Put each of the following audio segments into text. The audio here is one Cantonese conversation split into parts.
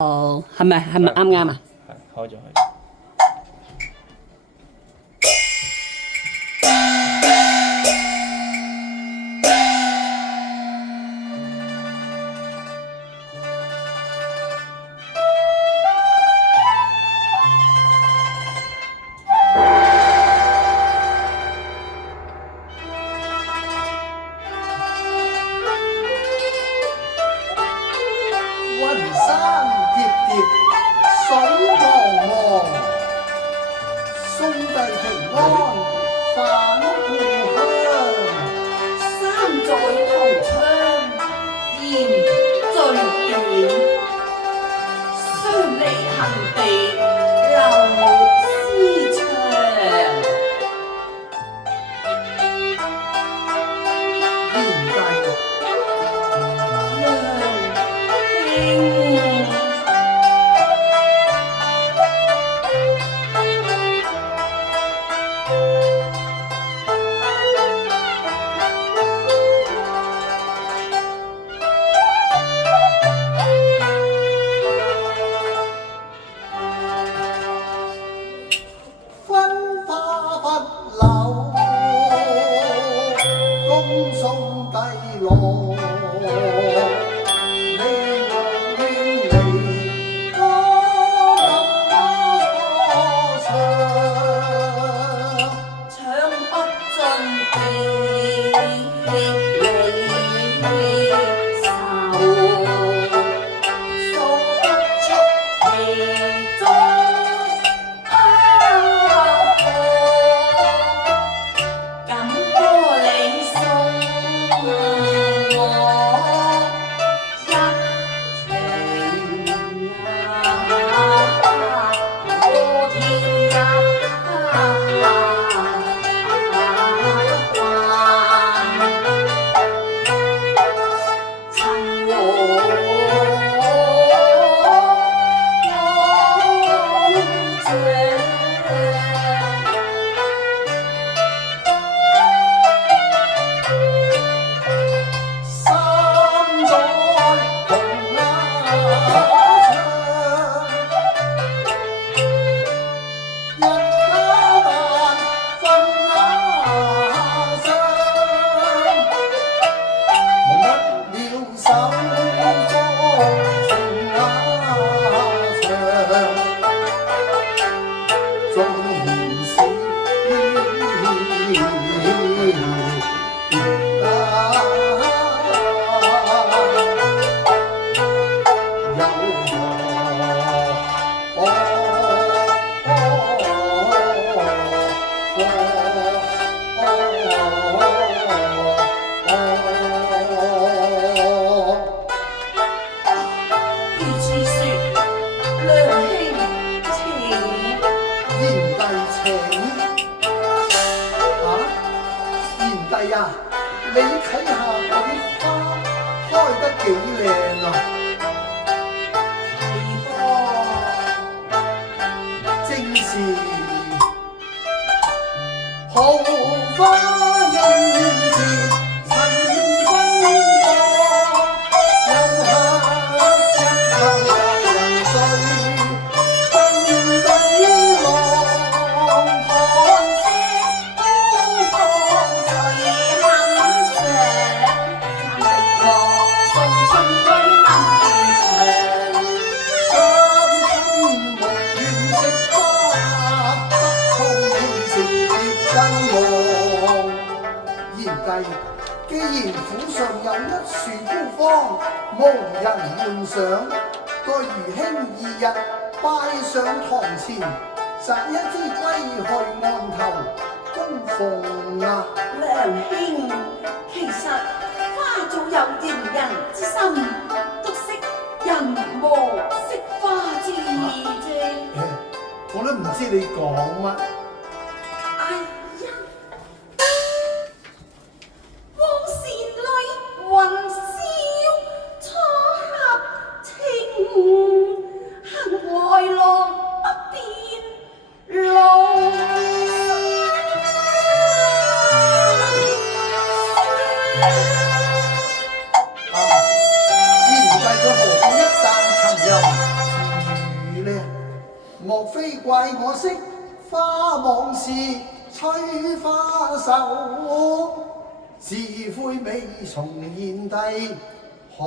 哦，係咪啱啊？係開咗佢。雲山疊疊，水茫茫，送遞平安返故鄉。三載同窗嫌最短，相離恨別留思長。賢弟，分花不柳，恭送帝羅。你我遠離，多麼初長。唱不盡別離愁，訴不出其中哀歡。感歌你送我一程過天三載同鴉長，一家但分鴉箱。忘不了手中情鴉長，縱然是如此說，良兄請。賢弟請。賢弟啊，你睇下嗰啲花開得幾靚啊！正是桃花映月，塵分過，又下一刻人醉，共對浪看既然府上有一樹孤芳，無人換上，待愚兄2日拜上堂前，摘一支歸去案頭供奉啊！良兄，其實花早有迎人之心，獨惜人無惜花之意啫。我都唔知你講乜。哎呀，往事裏雲霄初合情，行懷郎不變路。賢弟佢何必一旦沉吟？莫非怪我識花往事催花瘦，自悔未從賢弟可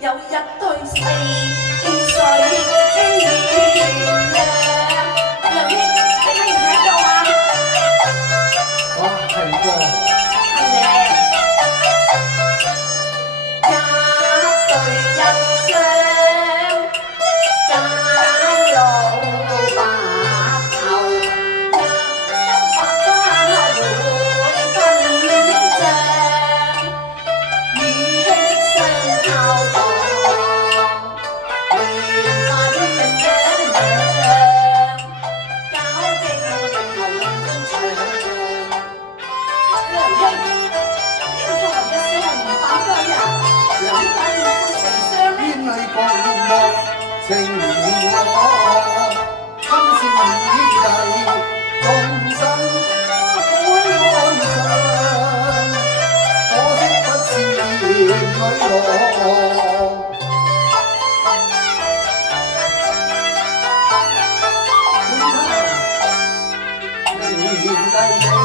有一對四見水輕燃亮，梁兄，你睇唔睇到啊？哇，係喎！係咧，一對一雙，揀老白頭，一百花換分帳，與兄相交往。情我親善義弟，眾生歡安詳。可惜不是女郎，賢弟你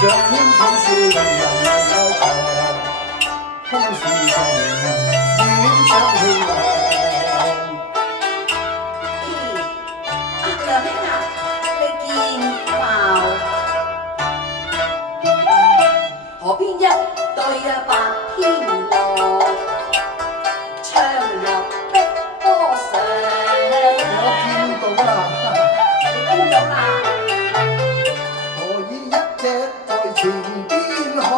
像天草笑人人有空是情遠相氣郎。梁兄啊，你見貌河邊一對白天鵝，暢遊碧波上。我見到啦，你見到啦？何以一隻在前邊去，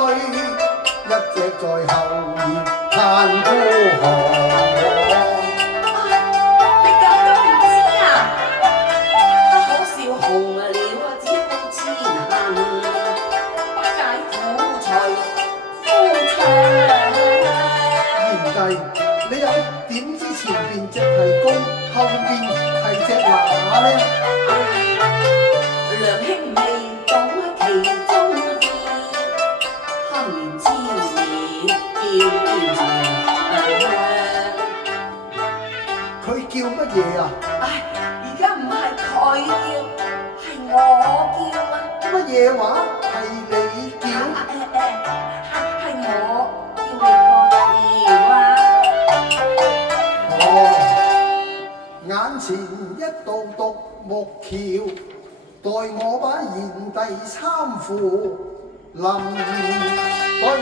一隻在後面嘆孤寒。你又點知前邊隻係公，後邊係隻乸呢？梁兄未懂其中意，堪言千年叫天長。佢叫乜嘢啊？唉，而家唔係佢叫，係我叫啊！乜嘢話？係你叫？係我叫你個叫啊！眼前一道獨木橋，待我把賢弟參扶臨對岸。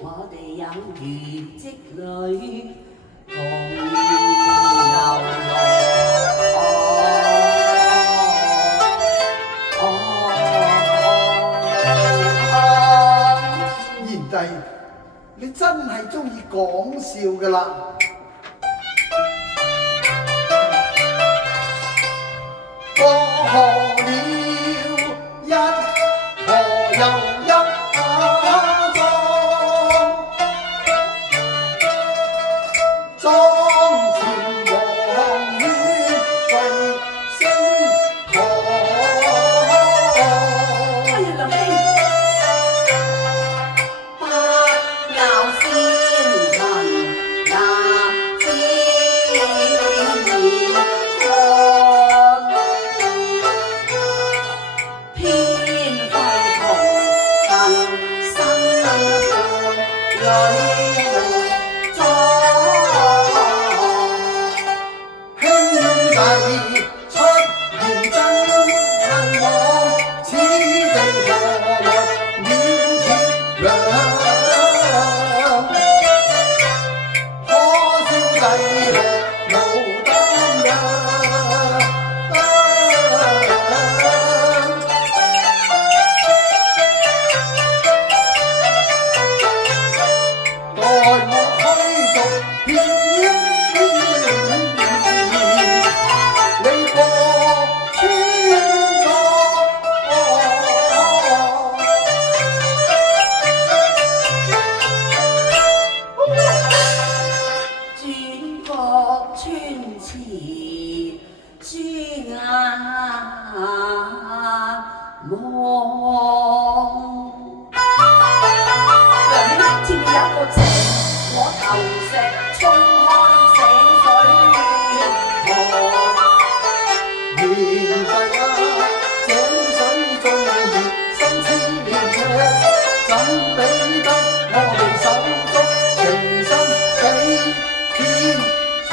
我哋有緣積累，共遊賢弟，你真係中意講笑㗎啦！過河了一河又一個井，我投石衝開井水河。賢弟啊，井水中熱，心痴了赤，怎比得我哋手足情深比天長？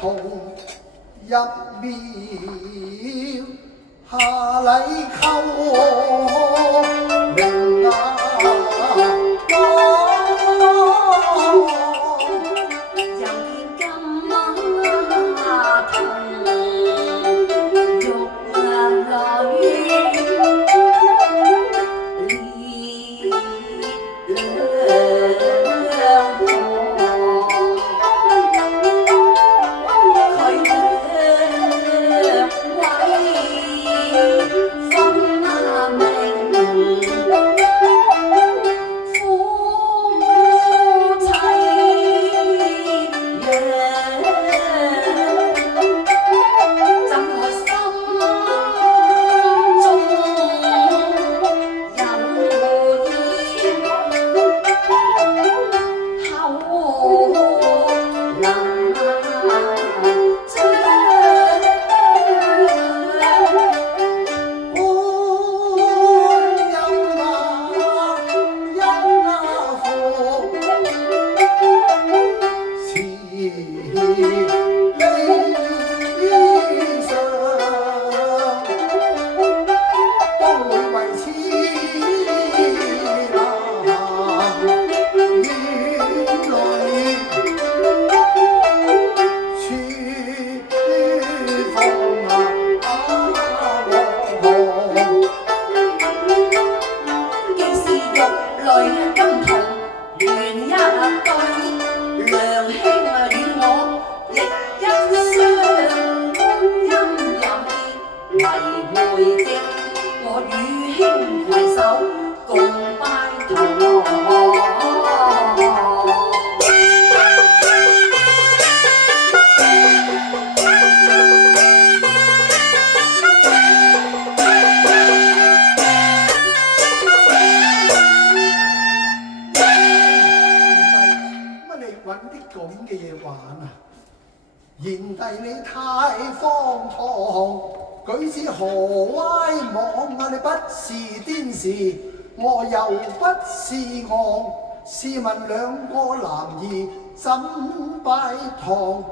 同入廟下禮叩明啊又見金馬同玉賢弟你太荒唐，舉止何歪妄啊！你不是癲士，我又不是昂，試問兩個男兒怎拜堂？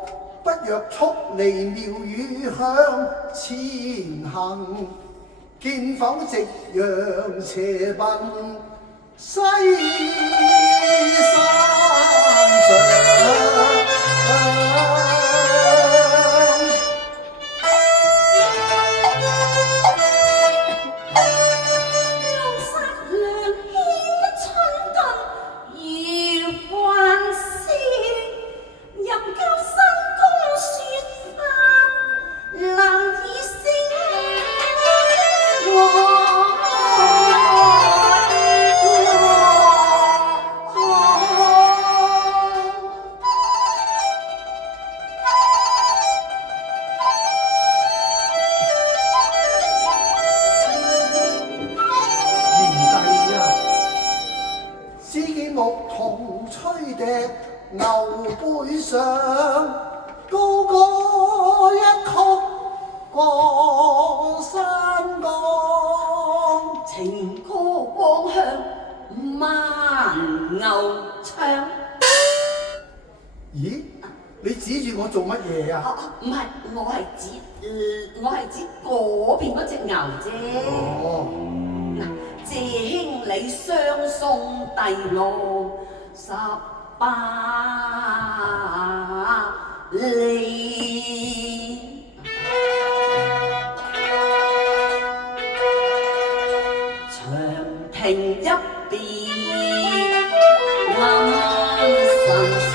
不若速離廟宇向前行，見否夕陽斜奔西山上。牛背上高歌一曲過山崗，情歌光香慢牛唱。咦？你指住我做乜嘢啊？唔係，我係指嗰邊嗰隻牛啫。哦，嗱，謝兄你相送遞路18里。長亭一別臨神相，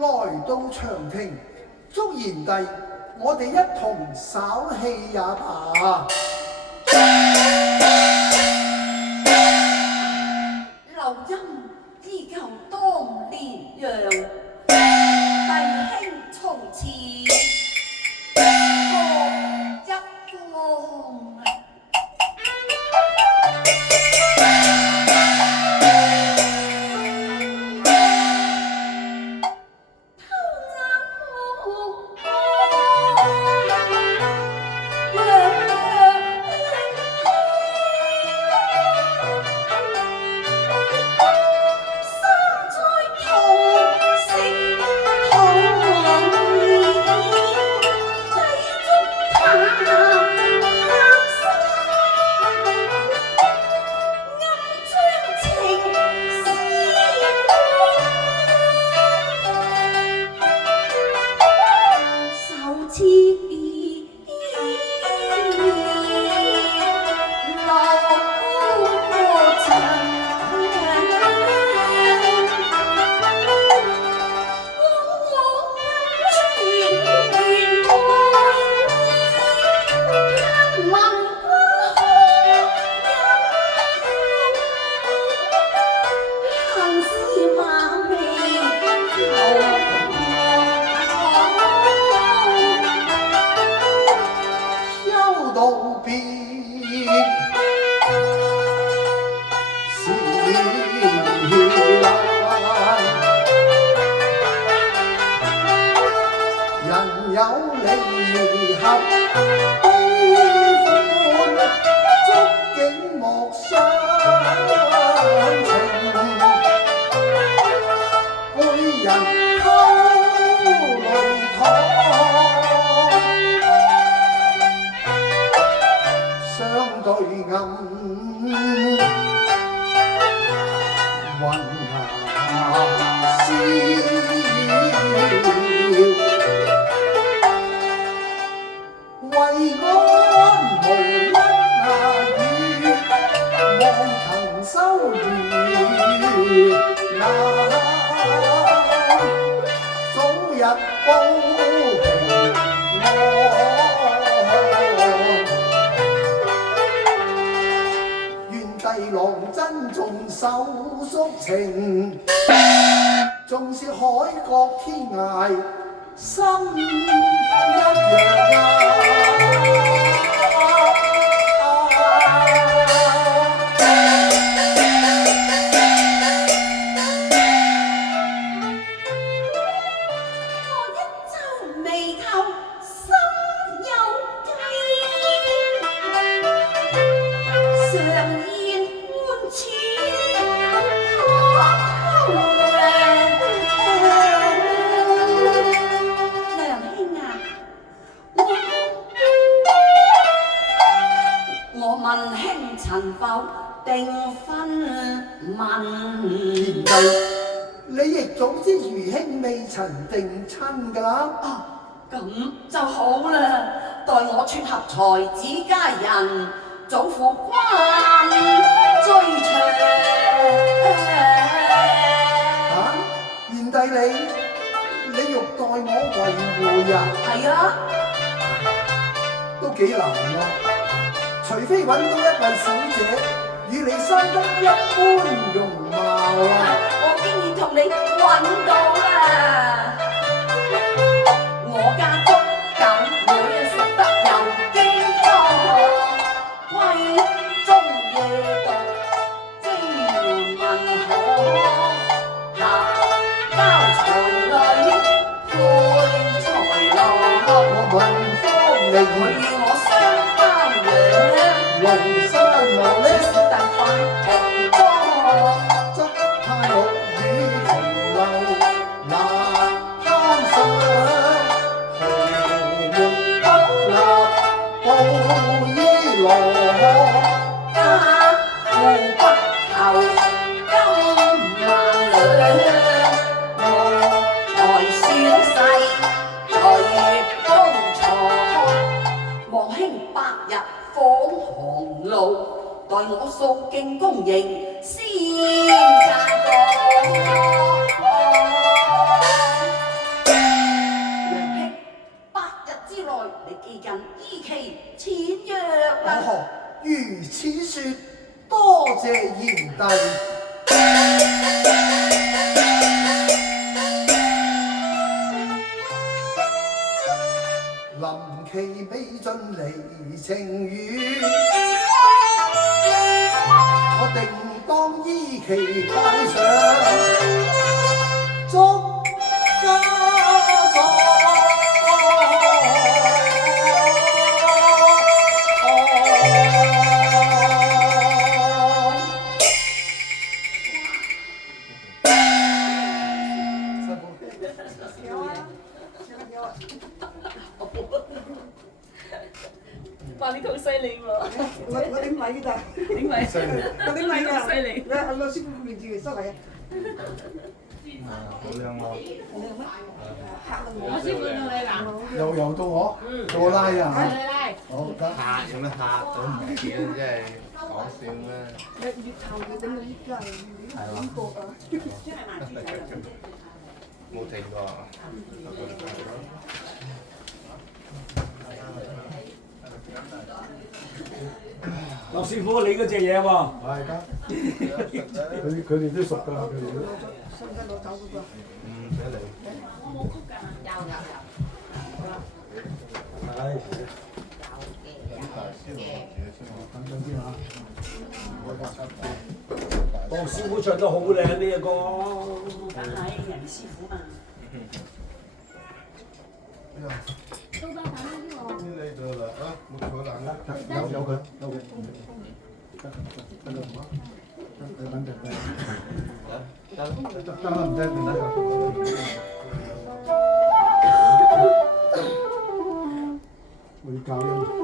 來到長亭，祝賢弟，我哋一同稍氣也罷。流音依舊當年樣，弟兄從此各一方。縱是海角天涯心一樣我一皺眉頭心有計，常言換錢可偷。問兄曾否訂婚問？賢弟，你亦早知餘兄未曾定親㗎啦。咁就好啦，待我撮合才子佳人，早赴關追長。賢弟你欲待我為媒啊？係啊，都幾難喎。除非揾到一位小姐，與你生得一般容貌啊！我經已同你揾到啦。我家足夠妹食得又經裝，閨中夜讀精文可，合交才女配才郎。我問方佢令與我相包養。龍山王呢？但快敬公認先嫁妝。梁兄，8日之內你記緊依期簽約啦。哦，如此說，多謝賢弟。臨期未盡離情語，我定當依期拜上祝家莊。哇！呢套犀利喎，我點買㗎？點解？我點買㗎？犀利！你係老師傅名字嚟出嚟啊！好靚喎！我師傅到你啦，又到我，到我拉啊！嚟嚟，好得。嚇有咩嚇到唔見，真係講笑咩？你越頭越整到依家係呢個啊！冇停過。劉師傅，你嗰隻嘢喎，係得。佢哋都熟㗎啦，佢哋都。使唔使攞走嗰個？唔使嚟。係。等陣先嚇。黃師傅唱得好靚呢一個。梗係人師傅嘛。呢度啦啊，冇可能啦。有佢。得啦，等陣。得啦，唔得唔得。我要教音。